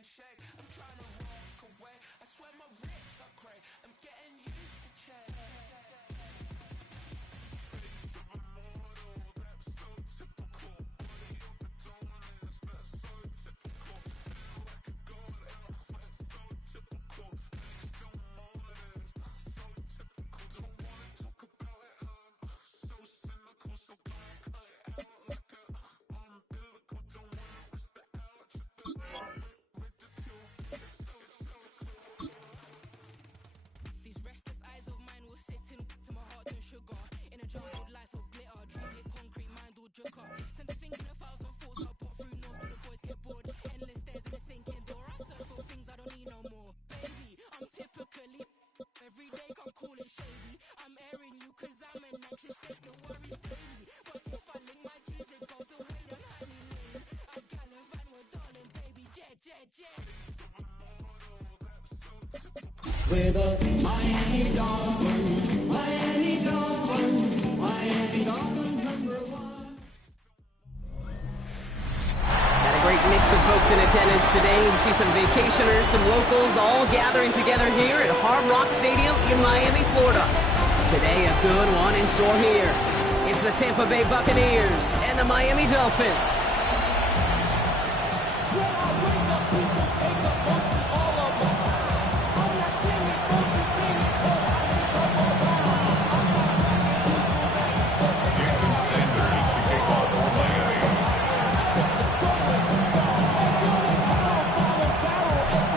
and shake. I'm trying to walk away. I swear my wrists are cray. I'm getting used to change. These restless eyes of mine will sit in to my heart and sugar. In a jumbled life of glitter, dream it concrete, mind all jucker. Tend to think in 1,000 thoughts, I'll put through north till the boys get bored. Endless stairs in a sinking door, I search for things I don't need no more. Baby, I'm typically every day I'm cool and shady. I'm airing you cause I'm an anxious state, the worries daily. But if I link my G's, it goes away than honey lane. I gallivant with darling, baby, jet. With a Miami Dolphins, Miami Dolphins, Miami Dolphins #1. Got a great mix of folks in attendance today. We see some vacationers, some locals, all gathering together here at Hard Rock Stadium in Miami, Florida. Today, a good one in store here. It's the Tampa Bay Buccaneers and the Miami Dolphins.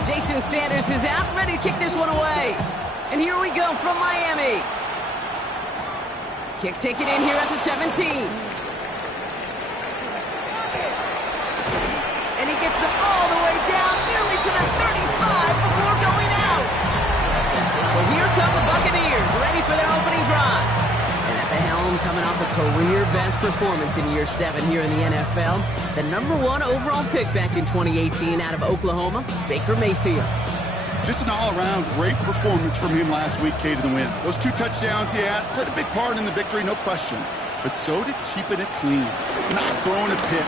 Jason Sanders is out, ready to kick this one away. And here we go from Miami. Kick taken in here at the 17. And he gets them all the way down, nearly to the 35 before going out. So here come the Buccaneers, ready for their opening drive. And at the helm, coming off a career-best performance in year 7 here in the NFL, the #1 overall pick back in 2018 out of Oklahoma, Baker Mayfield. Just an all-around great performance from him last week, Kate, in the win. Those 2 touchdowns he had played a big part in the victory, no question. But so did keeping it clean, not throwing a pick.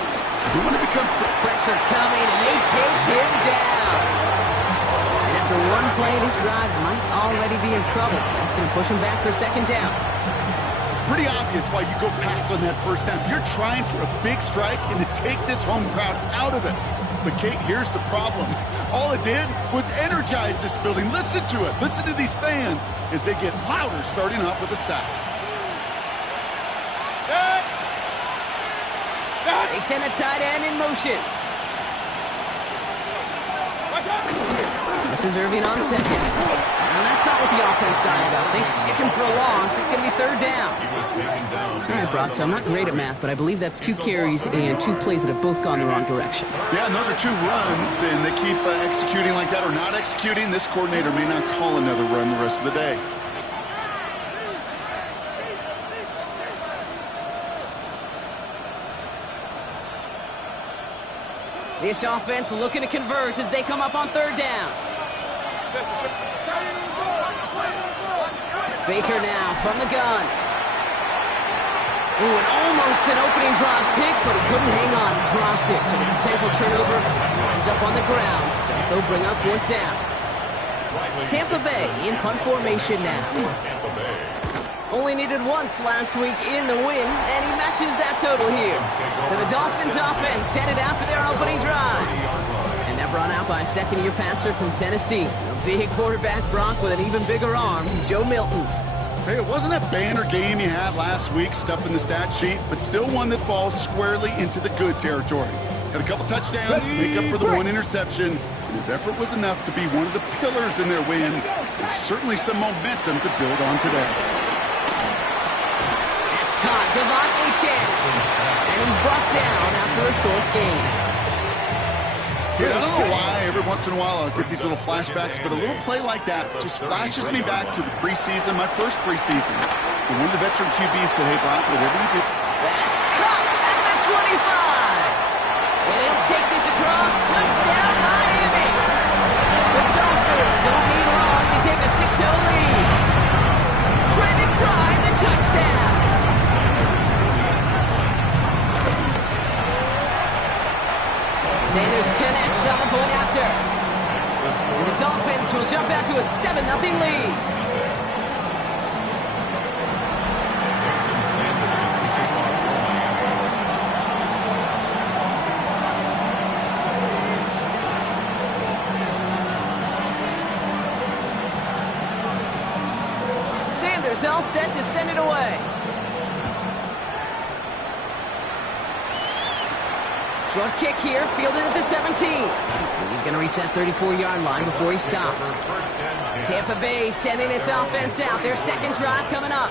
We want to become pressure coming, and they take him down. And after one play, this drive might already be in trouble. That's going to push him back for second down. It's pretty obvious why you go pass on that first down. You're trying for a big strike and to take this home crowd out of it. But, Kate, here's the problem. All it did was energize this building. Listen to it. Listen to these fans as they get louder starting off with a sack. They send a tight end in motion. This is Irving on second. Now that's not what the offense dialed up. They stick him for a loss. It's going to be third down. All right, Brock, so I'm not great at math, but I believe that's 2 carries and 2 plays that have both gone the wrong direction. Yeah, and those are 2 runs, and they keep executing like that or not executing. This coordinator may not call another run the rest of the day. This offense looking to convert as they come up on third down. Baker now from the gun. Ooh, and almost an opening drive pick, but he couldn't hang on. He dropped it. So the potential turnover ends up on the ground as they'll bring up fourth down. Tampa Bay in punt formation now. Only needed once last week in the win, and he matches that total here. So the Dolphins offense headed out for their opening drive. And they're brought out by a second-year passer from Tennessee. A big quarterback, Brock, with an even bigger arm, Joe Milton. Hey, it wasn't a banner game you had last week, stuffing the stat sheet, but still one that falls squarely into the good territory. Got a couple touchdowns, make up for the 1 interception, and his effort was enough to be one of the pillars in their win. There's certainly some momentum to build on today. Caught Devon Achane, and he's brought down after a short gain. Yeah, I don't know why every once in a while I'll get these little flashbacks, but a little play like that just flashes me back to the preseason, my first preseason. And when the veteran QB said, hey, Brock, whatever you do. That's caught at the 25. And he'll take this across. Touchdown, Miami. The Dolphins don't need long to take a 6-0 lead. Trevin Pride, the touchdown. Sanders connects on the point after. And the Dolphins will jump out to a 7-0 lead. Sanders all set to send it away. Short kick here, fielded at the 17. He's going to reach that 34-yard line before he stops. Tampa Bay sending its offense out. Their second drive coming up.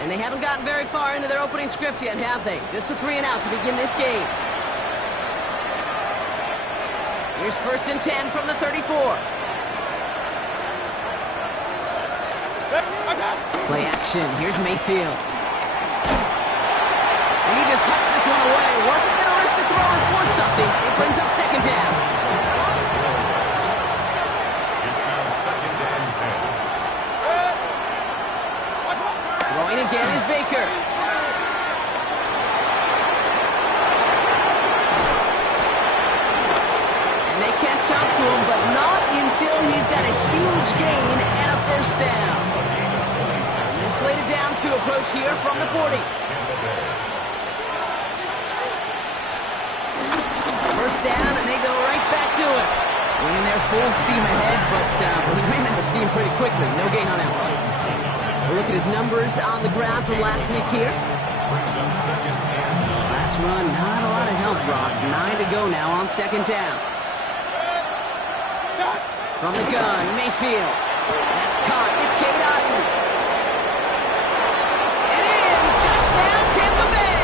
And they haven't gotten very far into their opening script yet, have they? Just a 3 and out to begin this game. Here's 1st and 10 from the 34. Play action. Here's Mayfield. And he just hucks this one away. Wasn't going to risk a throw and force something. It brings up 2nd down. It's now 2nd and 10. Throwing again is Baker. And they catch up to him, but not until he's got a huge gain and a 1st down. Slated downs to approach here from the 40. 1st down, and they go right back to it. Winning their full steam ahead, but he ran out of steam pretty quickly. No gain on that one. We'll look at his numbers on the ground from last week here. Last run, not a lot of help, Brock. 9 to go now on 2nd down. From the gun, Mayfield. That's caught. It's Cade Otton. Tampa Bay.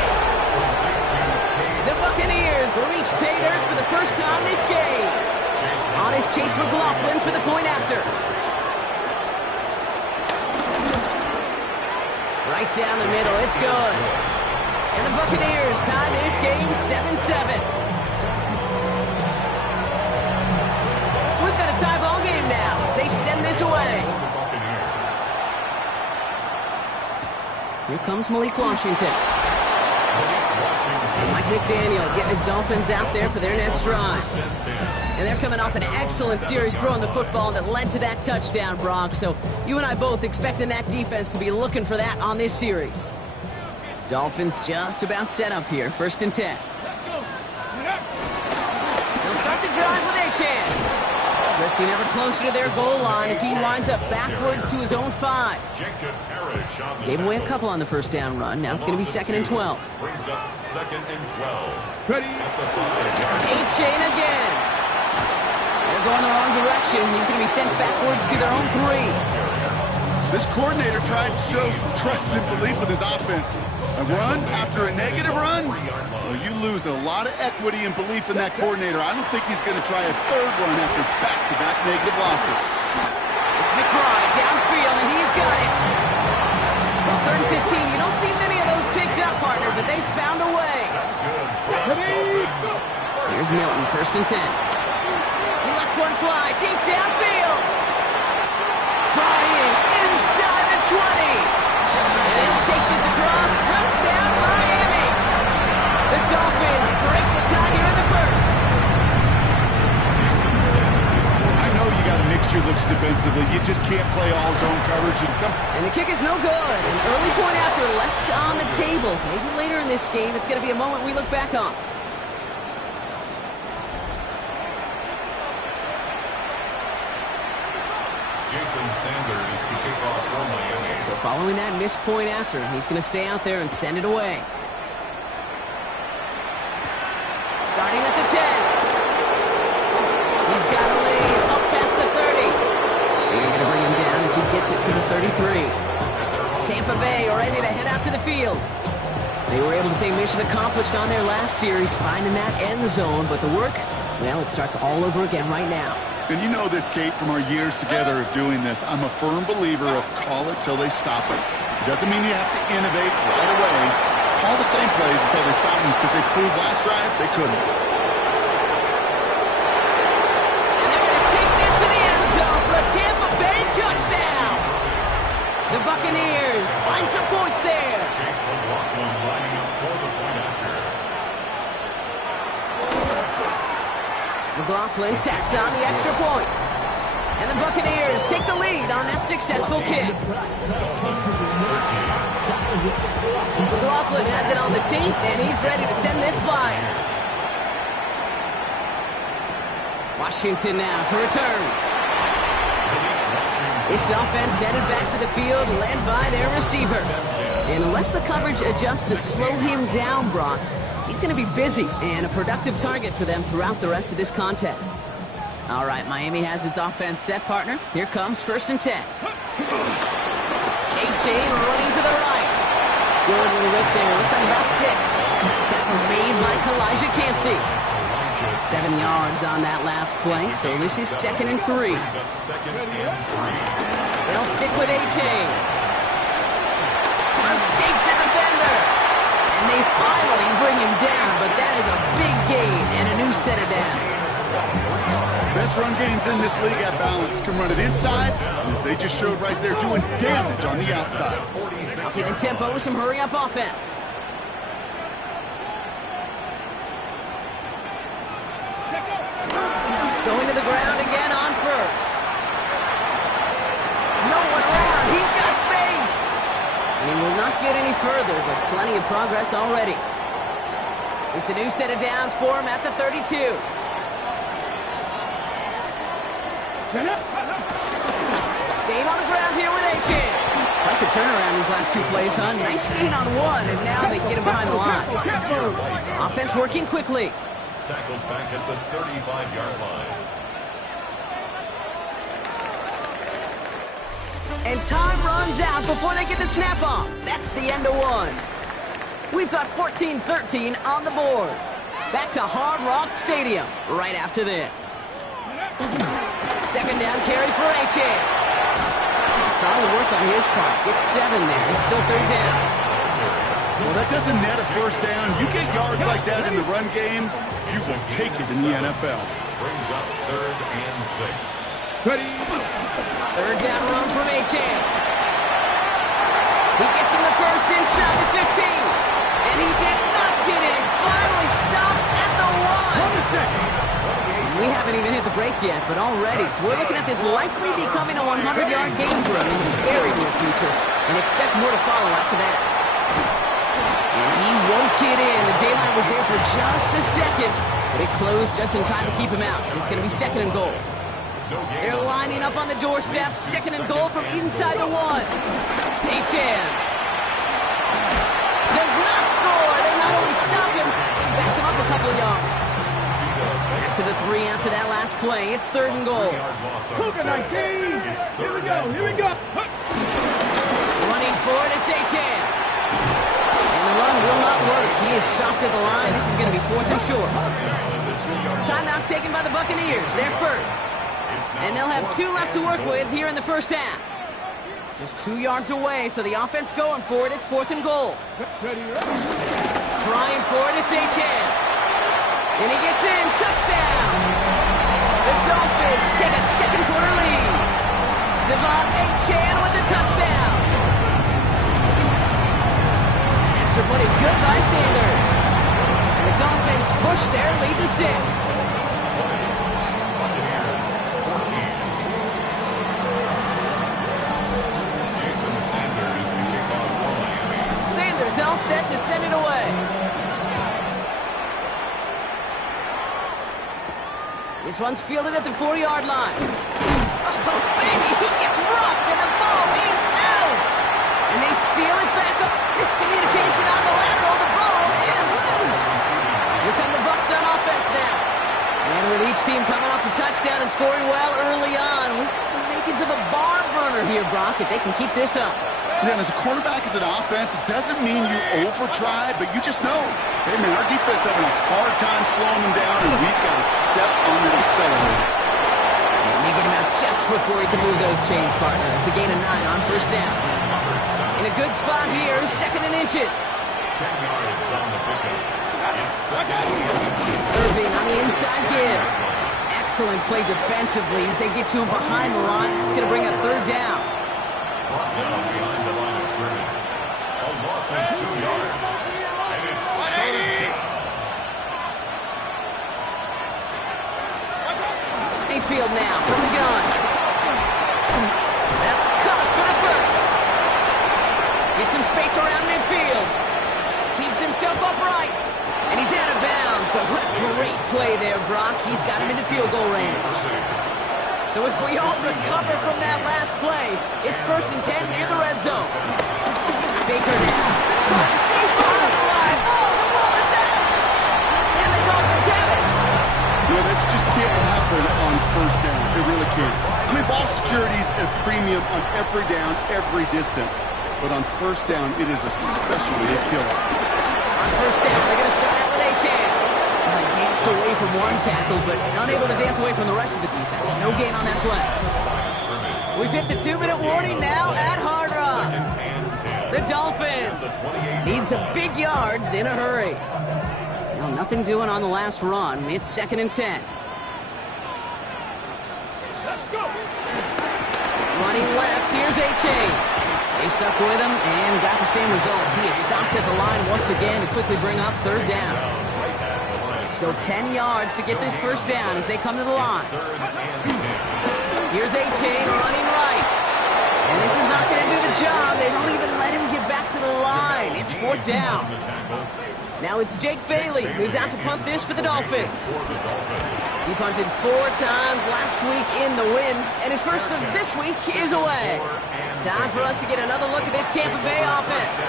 The Buccaneers reach pay dirt for the first time this game. On is Chase McLaughlin for the point after. Right down the middle, it's good. And the Buccaneers tie this game 7-7. So we've got a tie ball game now as they send this away. Here comes Malik Washington. Mike McDaniel getting his Dolphins out there for their next drive. And they're coming off an excellent series throwing the football that led to that touchdown, Brock. So you and I both expecting that defense to be looking for that on this series. Dolphins just about set up here. 1st and 10. They'll start the drive with Achane. Drifting ever closer to their goal line as he winds up backwards to his own 5. Gave away a couple on the 1st down run. Now it's going to be 2nd and 12. Brings up 2nd and 12. Ready? Achane again. They're going the wrong direction. He's going to be sent backwards to their own 3. This coordinator tried to show some trust and belief with his offense. A run after a negative run? Well, you lose a lot of equity and belief in that coordinator. I don't think he's going to try a 3rd run after back-to-back negative losses. It's McBride downfield, and he's got it. Well, 3rd and 15, you don't see many of those picked up, partner, but they found a way. Here's Milton, 1st and 10. He lets one fly, deep downfield. Bryant inside the 20. And he'll take this across. Touchdown, Miami. The Dolphins break the tie here in the 1st. I know you got to mix your looks defensively. You just can't play all zone coverage. And the kick is no good. An early point after left on the table. Maybe later in this game, it's going to be a moment we look back on. Jason Sanders to kick off for Miami. So following that missed point after, he's going to stay out there and send it away. Starting at the 10. He's got a lead up past the 30. They're going to bring him down as he gets it to the 33. Tampa Bay are ready to head out to the field. They were able to say mission accomplished on their last series, finding that end zone, but the work, well, it starts all over again right now. And you know this, Kate, from our years together of doing this. I'm a firm believer of call it till they stop it. It doesn't mean you have to innovate right away. Call the same plays until they stop them, because they proved last drive they couldn't. And they're going to take this to the end zone for a Tampa Bay touchdown. The Buccaneers find some points there. Chase McLaughlin lining up for the point after. McLaughlin tacks on the extra point. And the Buccaneers take the lead on that successful kick. McLaughlin has it on the tee, and he's ready to send this flying. Washington now to return. This offense headed back to the field, led by their receiver. And unless the coverage adjusts to slow him down, Brock, he's going to be busy and a productive target for them throughout the rest of this contest. All right, Miami has its offense set, partner. Here comes 1st and 10. A-Chain running to the right. Good little whip there. Looks like about 6. Tackle made by Kalijah Cansey. 7 yards on that last play, so this is 2nd and 3. They'll stick with A-Chain. Escapes a defender. And they finally bring him down, but that is a big gain and a new set of downs. Best run games in this league at balance. Can run it inside, as they just showed right there, doing damage on the outside. I'll see the tempo with some hurry-up offense. Going to the ground again on 1st. No one around. He's got space. And he will not get any further, but plenty of progress already. It's a new set of downs for him at the 32. Staying on the ground here with A-Chain. Like the turnaround these last 2 plays, huh? Nice gain on 1, and now they get him behind the line. Offense working quickly. Tackled back at the 35-yard line. And time runs out before they get the snap off. That's the end of 1. We've got 14-13 on the board. Back to Hard Rock Stadium right after this. 2nd down carry for A-Chain. Solid work on his part. Gets 7 there. It's still 3rd down. Well, that doesn't net a 1st down. You get yards like that in the run game, you will take it in the NFL. Brings up 3rd and 6. 3rd down run from A-Chain. He gets him the first inside the 15. And he did not get in. Finally stopped at the 1. We haven't even hit the break yet, but already we're looking at this likely becoming a 100-yard game for him in the very near future, and expect more to follow after that. And he won't get in. The daylight was there for just a second, but it closed just in time to keep him out. So it's going to be 2nd and goal. They're lining up on the doorstep. 2nd and goal from inside the 1. A-Chain does not score. They not only stop him, they backed him up a couple of yards. Back to the 3 after that last play. It's 3rd and goal. Here we go. Running for it, it's A-Chain. And the run will not work. He is soft at the line. This is going to be 4th and short. Timeout taken by the Buccaneers. They're first. And they'll have 2 left to work with here in the 1st half. Just 2 yards away, so the offense going for it. It's 4th and goal. Trying for it, it's A-Chain. And he gets in. Touchdown. The Dolphins take a 2nd quarter lead. Devon A-Chain with the touchdown. Extra point is good by Sanders. And the Dolphins push their lead to 6. Sanders all set to send it away. This one's fielded at the 4-yard line. Oh, baby, he gets rocked and the ball is out. And they steal it back up. Miscommunication on the lateral. The ball is loose. Here come the Bucs on offense now. And with each team coming off the touchdown and scoring well early on, we've got the makings of a barn burner here, Brock, if they can keep this up. Yeah, and as a quarterback, as an offense, it doesn't mean you over-try, but you just know, hey, man, our defense having a hard time slowing them down, and we've got to step on the accelerator. And they get him out just before he can move those chains, partner. It's a gain of 9 on 1st down. In a good spot here, 2nd and inches. 10 yards on the pickup. It's 2nd and inches. Irving on the inside give. Excellent play defensively as they get to him behind the line. It's going to bring up 3rd down. Brought down behind the line of scrimmage. A loss of 2 yards. And it's 3rd down. Mayfield now from the gun. some space around midfield. Keeps himself upright. And he's out of bounds, but what a great play there, Brock. He's got him into field goal range. So as we all recover from that last play, it's 1st and 10 near the red zone. Baker now. Caught deep behind the line. Oh, the ball is out! And the Dolphins have it. Yeah, this just can't happen on 1st down. It really can't. I mean, ball security's a premium on every down, every distance. But on 1st down, it is especially a killer. On 1st down, they're going to start out with Achane. Danced away from one tackle, but unable to dance away from the rest of the defense. No gain on that play. We've hit the 2-minute warning now at Hard Rock. The Dolphins need some big yards in a hurry. Well, nothing doing on the last run. It's 2nd and 10. Running left, here's Achane. They stuck with him and got the same results. He is stopped at the line once again to quickly bring up 3rd down. So 10 yards to get this 1st down as they come to the line. Here's Achane running right. And this is not going to do the job. They don't even let him get back to the line. It's 4th down. Now it's Jake Bailey who's out to punt this for the Dolphins. He punted 4 times last week in the win, and his first of this week is away. Time for us to get another look at this Tampa Bay offense.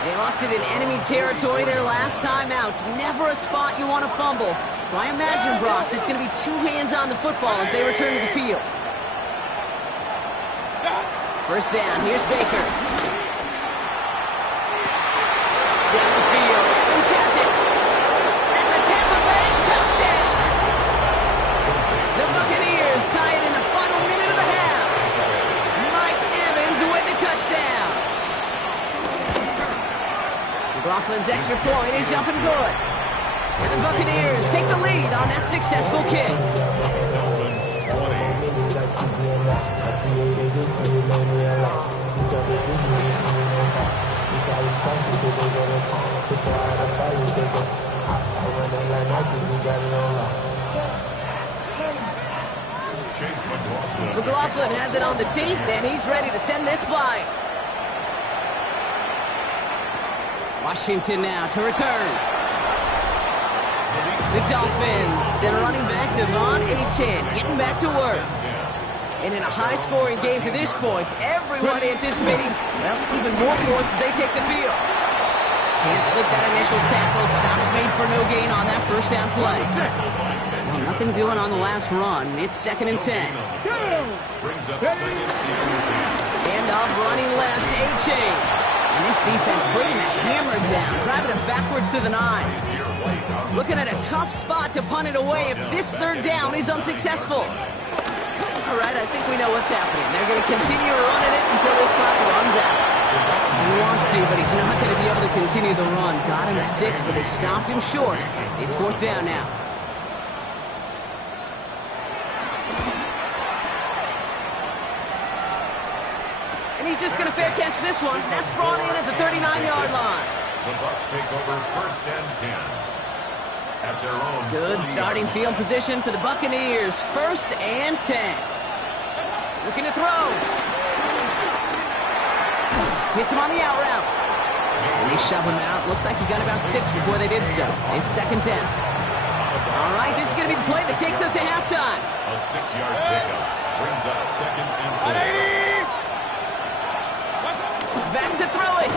They lost it in enemy territory their last time out. Never a spot you want to fumble. So I imagine, Brock, it's going to be 2 hands on the football as they return to the field. 1st down, here's Baker. Down the field, Evans has it. That's a Tampa Bay touchdown. The Buccaneers tie it in the final minute of the half. Mike Evans with the touchdown. McLaughlin's extra point is up and good. And the Buccaneers take the lead on that successful kick. McLaughlin has it on the tee, and he's ready to send this flying. Washington now to return. The Dolphins and running back Devon Achane getting back to work. And in a high-scoring game to this point, everyone anticipating, well, even more points as they take the field. Can't slip that initial tackle. Stops made for no gain on that 1st down play. Well, nothing doing on the last run. It's 2nd and 10. And off running left, Achane. And this defense bringing the hammer down, driving him backwards to the 9. Looking at a tough spot to punt it away if this 3rd down is unsuccessful. All right, I think we know what's happening. They're going to continue running it until this clock runs out. He wants to, but he's not going to be able to continue the run. Got him 6, but they stopped him short. It's 4th down now. And he's just going to fair catch this one. That's brought in at the 39-yard line. The Bucs take over 1st and 10. At their own good starting field position for the Buccaneers. 1st and 10. Looking to throw. Hits him on the out route. And they shove him out. Looks like he got about 6 before they did so. It's 2nd down. All right, this is going to be the play that takes us to halftime. A 6-yard pickup brings up 2nd and 4. Back to throw it.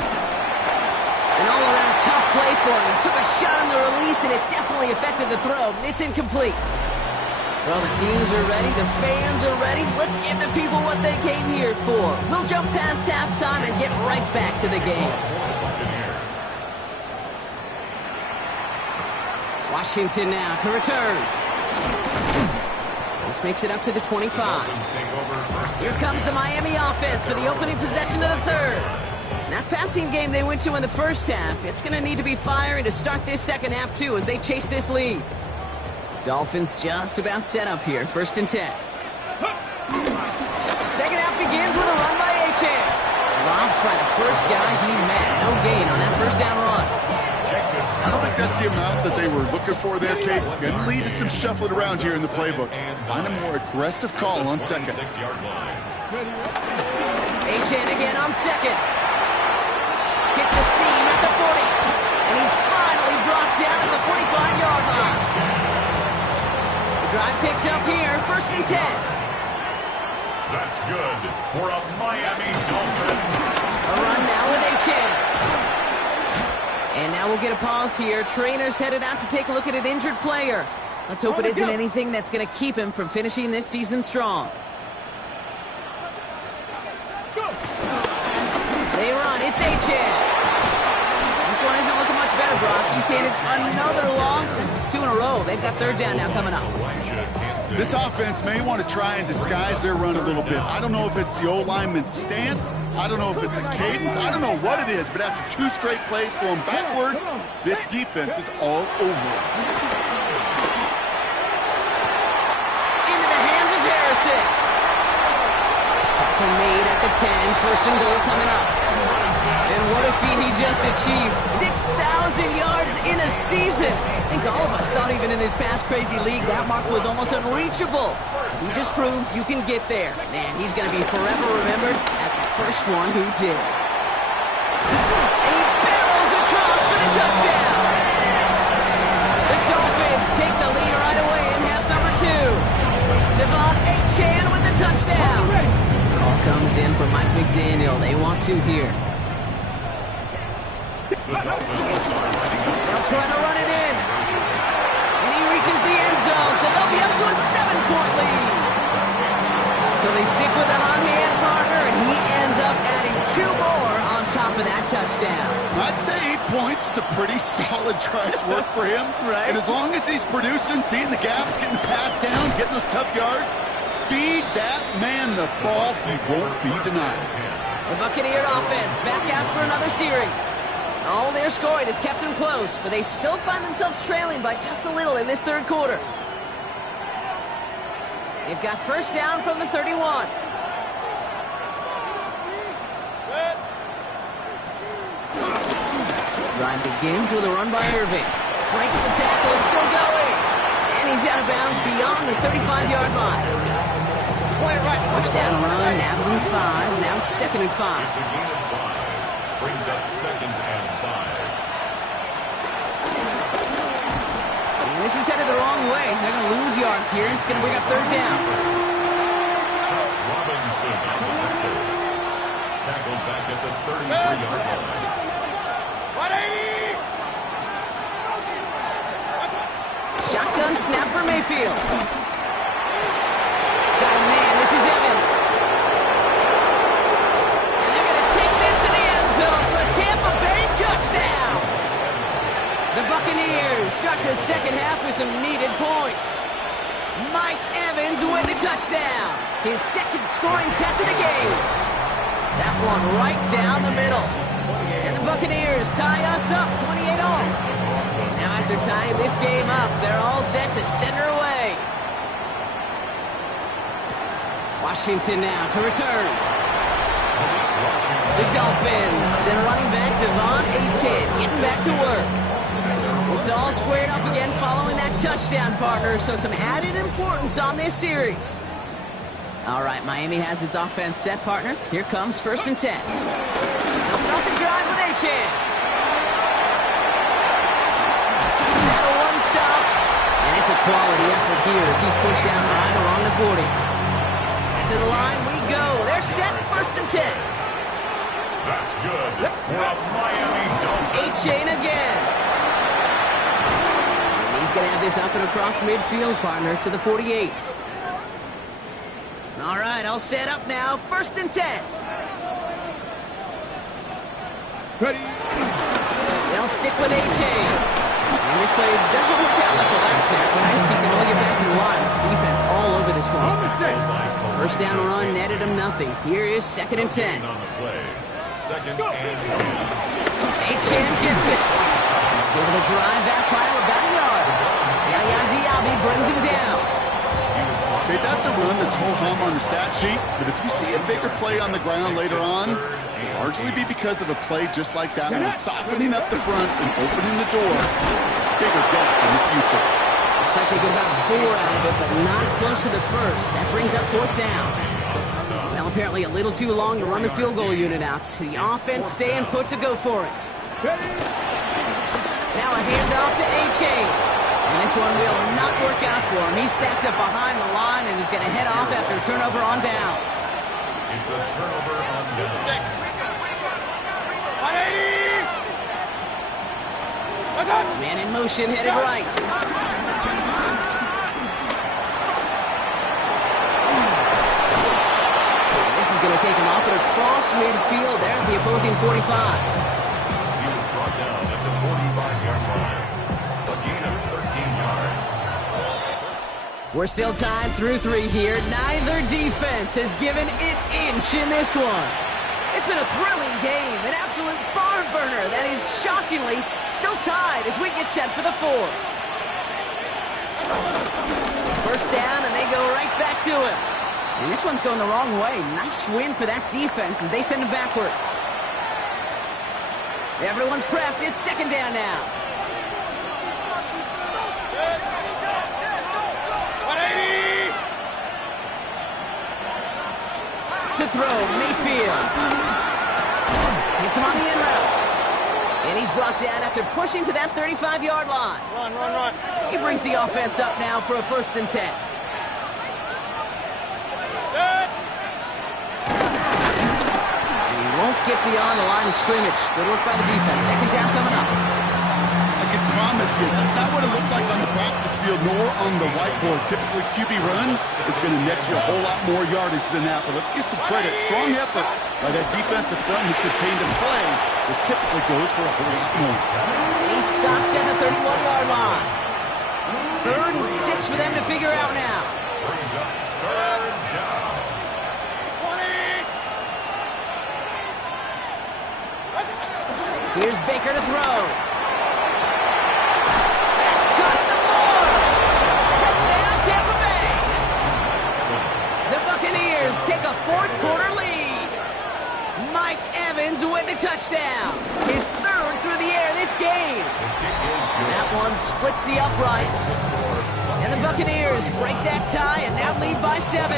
An all-around tough play for him. He took a shot on the release, and it definitely affected the throw. It's incomplete. Well, the teams are ready. The fans are ready. Let's give the people what they came here for. We'll jump past halftime and get right back to the game. Washington now to return. This makes it up to the 25. Here comes the Miami offense for the opening possession of the 3rd. That passing game they went to in the 1st half, it's going to need to be firing to start this 2nd half, too, as they chase this lead. Dolphins just about set up here, 1st and 10. 2nd half begins with a run by Achane. Dropped by the first guy he met. No gain on that 1st down run. I don't think that's the amount that they were looking for there, Kate. Going to lead to some shuffling around here in the playbook. Find a more aggressive call on 2nd. Achane again on 2nd. brought down at the 45-yard line. The drive picks up here, 1st and 10. That's good for a Miami Dolphin. A run now with Achane. And now we'll get a pause here. Trainer's headed out to take a look at an injured player. Let's hope it isn't anything that's going to keep him from finishing this season strong. They run. It's Achane. This one isn't looking much better, Brock. He's handed another loss. That's 2 in a row. They've got 3rd down now coming up. This offense may want to try and disguise their run a little bit. I don't know if it's the O-lineman's stance. I don't know if it's a cadence. I don't know what it is, but after 2 straight plays going backwards, this defense is all over it. Into the hands of Harrison. Tackle made at the 10. 1st and goal coming up. And what a feat he just achieved. 6,000 yards in a season. I think all of us thought even in this past crazy league that mark was almost unreachable. He just proved you can get there. Man, he's going to be forever remembered as the first one who did. And he barrels across for the touchdown. The Dolphins take the lead right away in half number 2. Devon Achane with the touchdown. Call comes in for Mike McDaniel. They want 2 here. They'll try to run it in. And he reaches the end zone, so they'll be up to a 7-point lead. So they stick with the hot hand partner, and he ends up adding 2 more on top of that touchdown. I'd say 8 points is a pretty solid try's work for him. Right. And as long as he's producing, seeing the gaps, getting the pads down, getting those tough yards, feed that man the ball. He won't be denied. The Buccaneer offense back out for another series. All their scoring has kept them close, but they still find themselves trailing by just a little in this 3rd quarter. They've got 1st down from the 31. Drive begins with a run by Irving. Breaks the tackle, still going. And he's out of bounds beyond the 35-yard line. First down run, nabs him 5, now 2nd and 5. It's a gain of 5. Brings up 2nd and 5. And this is headed the wrong way. They're going to lose yards here. It's going to bring up 3rd down. Chuck Robinson on the tackle. Tackled back at the 33-yard line. Shotgun snap for Mayfield. Got a man. This is Evans. And they're going to take this to the end zone for a Tampa Bay touchdown. The Buccaneers start the 2nd half with some needed points. Mike Evans with the touchdown. His 2nd scoring catch of the game. That one right down the middle. And the Buccaneers tie us up 28-all. Now after tying this game up, they're all set to send her away. Washington now to return. The Dolphins and running back Devon Achane getting back to work. It's all squared up again following that touchdown, partner, so some added importance on this series. All right, Miami has its offense set, partner. Here comes 1st and 10. They'll start the drive with Achane. Takes out a 1-stop, and it's a quality effort here as he's pushed down the line along the 40. To the line we go. They're set, 1st and 10. That's good for a Miami Dolphins. Achane again. And he's going to have this up and across midfield, partner, to the 48. All right, all set up now. 1st and 10. Ready. They'll stick with Achane. And this play doesn't work out like the last snap, right? So he can only get back to the line. Defense all over this one. 1st down run netted him nothing. Here is 2nd and 10. On the play. 2nd and 10. Achane gets it. He's able to drive that pile about a yard. Yaya Diaby brings him down. Okay, that's a run that's ho-hum on the stat sheet, but if you see a bigger play on the ground later on, it'll largely be because of a play just like that one, softening up the front and opening the door. Bigger gap in the future. Looks like they get about 4 out of it, but not close to the 1st. That brings up 4th down. Well, apparently a little too long to run the field goal unit out. The offense staying put to go for it. Now a handoff to A-Chain. And this one will not work out for him. He's stacked up behind the line and is going to head off after a turnover on downs. It's a turnover on downs. 180! Man in motion, headed right. This is going to take him off at across midfield there at the opposing 45. He was brought down at the 45-yard line. A gain of 13 yards. We're still tied through 3 here. Neither defense has given an inch in this one. It's been a thrilling game, an absolute barn burner that is shockingly still tied as we get set for the 4th. First down, and they go right back to him. And this one's going the wrong way. Nice win for that defense as they send him backwards. Everyone's prepped. It's second down now. 180! To throw, Mayfield. Hits him on the in route. And he's brought down after pushing to that 35-yard line. Run. He brings the offense up now for a 1st and 10. Set! And he won't get beyond the line of scrimmage. Good work by the defense. Second down coming up. I can promise you, that's not what it looked like on the practice field nor on the whiteboard. Typically, QB run is going to net you a whole lot more yardage than that. But let's give some credit. Strong effort by that defensive front who contained the play, that typically goes for a whole lot more. And he's stopped at the 31-yard line. 3rd and 6 for them to figure out now. Brings up 3rd down. 20! Here's Baker to throw. That's caught at the 4. Touchdown, Tampa Bay. The Buccaneers take a 4th quarter lead. Mike Evans with the touchdown. His 3rd through the air this game. That one splits the uprights. And the Buccaneers break that tie and now lead by 7.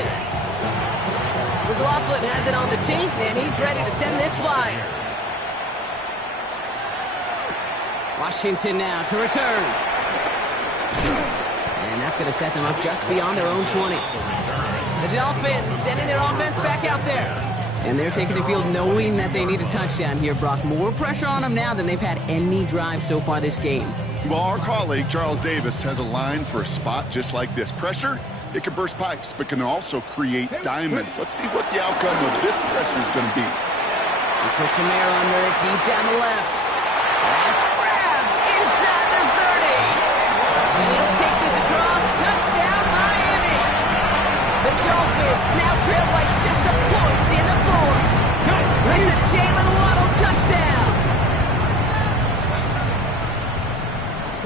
McLaughlin has it on the tee, and he's ready to send this flying. Washington now to return. And that's going to set them up just beyond their own 20. The Dolphins sending their offense back out there. And they're taking the field knowing that they need a touchdown here, Brock. More pressure on them now than they've had any drive so far this game. Well, our colleague, Charles Davis, has a line for a spot just like this. Pressure, it can burst pipes, but can also create diamonds. Let's see what the outcome of this pressure is going to be. He puts some air under it deep down the left. That's grabbed inside the 30. And he'll take this across. Touchdown, Miami. The Dolphins now trail by just a point in the 4th. It's a Jalen Waddle touchdown.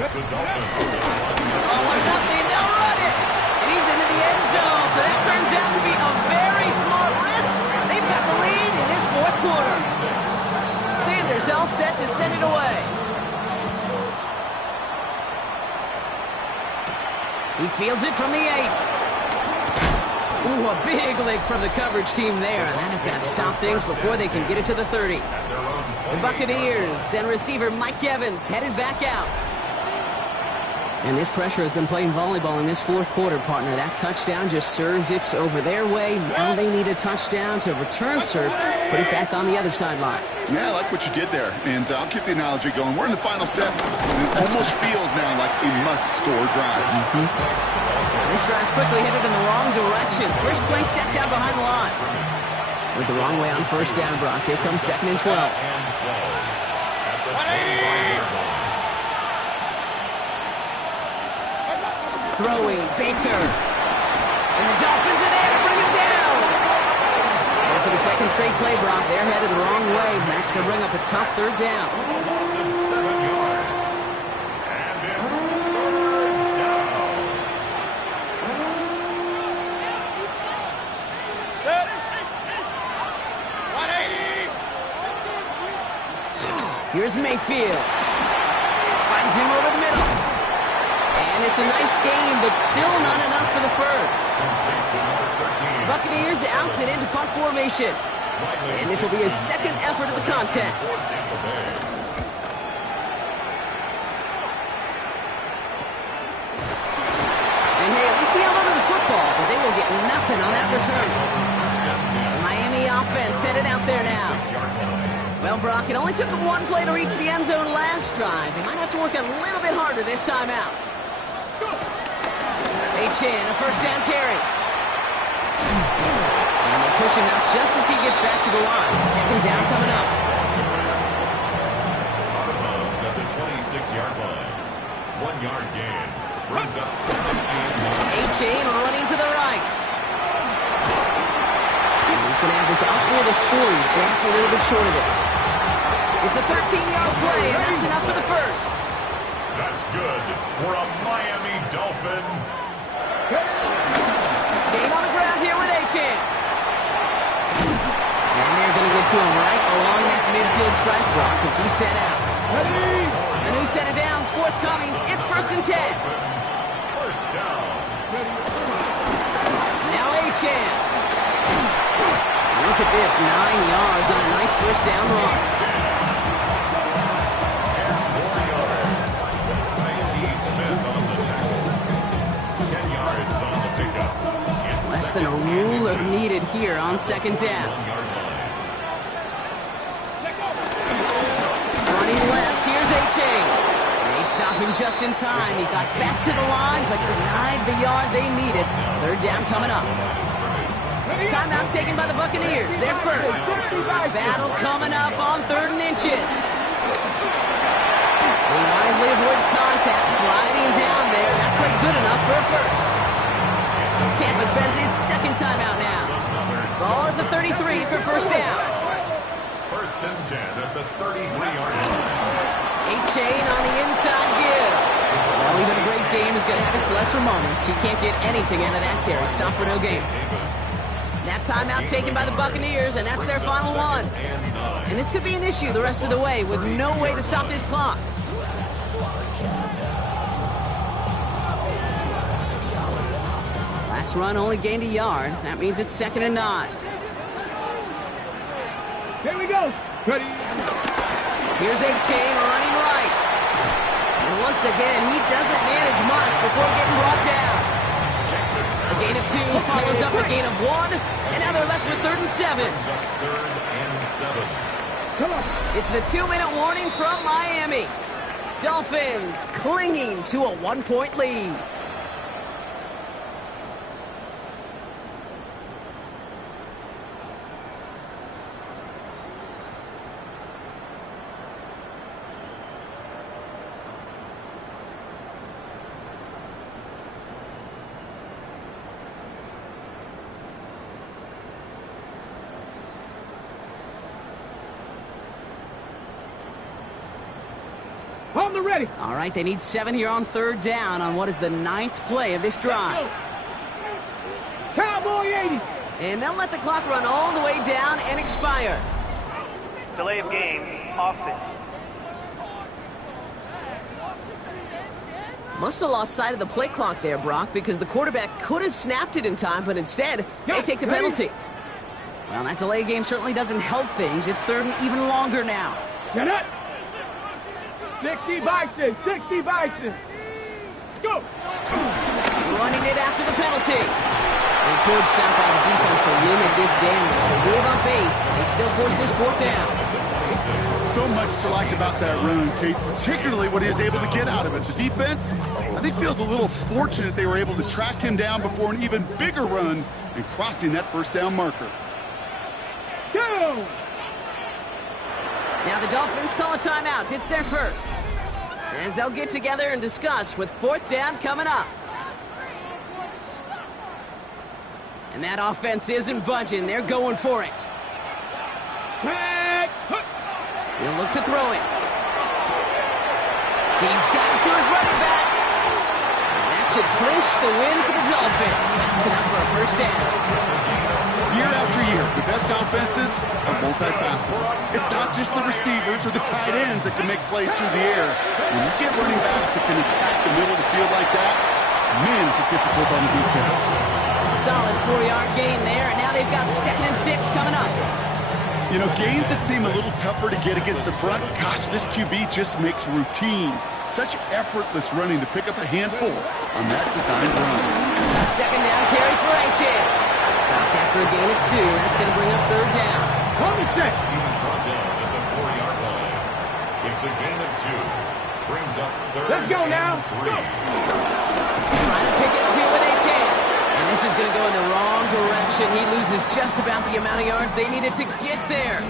The Dolphins. Oh, what nothing. They'll run it. And he's into the end zone. So that turns out to be a very smart risk. They've got the lead in this 4th quarter. Sanders all set to send it away. He fields it from the 8. Ooh, a big lick from the coverage team there. And that is going to stop things before they can get it to the 30. The Buccaneers and receiver Mike Evans headed back out. And this pressure has been playing volleyball in this 4th quarter, partner. That touchdown just served it over their way. Now they need a touchdown to return serve, put it back on the other sideline. Yeah, I like what you did there. And I'll keep the analogy going. We're in the final set. It almost feels now like a must-score drive. This drive's quickly headed in the wrong direction. First play set down behind the line. Went the wrong way on first down, Brock. Here comes 2nd and 12. 180! Throwing, Baker. And the Dolphins are there to bring him down. And for the 2nd straight play, Brock, they're headed the wrong way. That's going to bring up a tough 3rd down. Loss of 7 yards. And it's 3rd down. Set! 180! Here's Mayfield. Finds him over the middle. And it's a nice game, but still not enough for the 1st. Buccaneers out and into punt formation. And this will be his 2nd effort of the contest. Nothing on that return. Miami offense headed out there now. Well, Brock, it only took them one play to reach the end zone last drive. They might have to work a little bit harder this time out. Achane, a first down carry. And they push him out just as he gets back to the line. Second down coming up. At the 26-yard line. 1 yard gain. Brings up second and 1. Achane running to the right. And he's going to have this upward of 40, just a little bit short of it. It's a 13-yard play, and that's enough for the first. That's good for a Miami Dolphin. Staying on the ground here with Achane. And they're going to get to him right along that midfield strike block as he's sent out. A new set of downs forthcoming. It's 1st and 10. First down. Now Achane. Look at this, 9 yards on a nice first down run. Less than a ruler needed here on second down. Running left, here's Achane. They stop him just in time. He got back to the line, but denied the yard they needed. Third down coming up. Timeout taken by the Buccaneers. They're first. Battle coming up on 3rd and inches. He wisely avoids contact, sliding down there. That's quite good enough for a first. Tampa spends its second timeout now. Ball at the 33 for first down. 1st and 10 at the 33-yard line. Achane on the inside give. Well, even a great game is going to have its lesser moments. He can't get anything out of that carry. Stop for no gain. That timeout taken by the Buccaneers, and that's their final one. And this could be an issue the rest of the way with no way to stop this clock. Last run only gained a yard. That means it's 2nd and 9. Here we go. Ready. Here's Achane running right. And once again, he doesn't manage much before getting brought down. A gain of 2 follows up a gain of 1, and now they're left with 3rd and 7. 3rd and 7. It's the 2-minute warning from Miami. Dolphins clinging to a 1-point lead. On the ready. All right, they need 7 here on 3rd down on what is the 9th play of this drive. Cowboy 80. And they'll let the clock run all the way down and expire. Delay of game, offense. Must have lost sight of the play clock there, Brock, because the quarterback could have snapped it in time, but instead, they take the penalty. Well, that delay game certainly doesn't help things. It's 3rd and even longer now. Get it. 60 Bison. 60 Bison. Let's go. Running it after the penalty. They could stop by the defense to limit this damage. They gave up 8, but they still force this 4th down. So much to like about that run, Kate, particularly what he was able to get out of it. The defense, I think, feels a little fortunate they were able to track him down before an even bigger run and crossing that 1st down marker. Go. Now the Dolphins call a timeout. It's their first. As they'll get together and discuss with 4th down coming up. And that offense isn't budging. They're going for it. He'll look to throw it. He's got it to his running back. And that should clinch the win for the Dolphins. That's enough for a first down. Year after year, the best offenses are multifaceted. It's not just the receivers or the tight ends that can make plays through the air. When you get running backs that can attack the middle of the field like that, man, is it difficult on the defense. Solid 4-yard gain there, and now they've got 2nd and 6 coming up. You know, gains that seem a little tougher to get against the front, gosh, this QB just makes routine. Such effortless running to pick up a handful on that designed run. Second down carry for Achane. Stopped after a gain of 2. That's going to bring up third down. On the set. He was brought down at the 4-yard line. It's a gain of 2. Brings up third. Let's go now. and 3. Trying to pick it up here with Achane. And this is going to go in the wrong direction. He loses just about the amount of yards they needed to get there.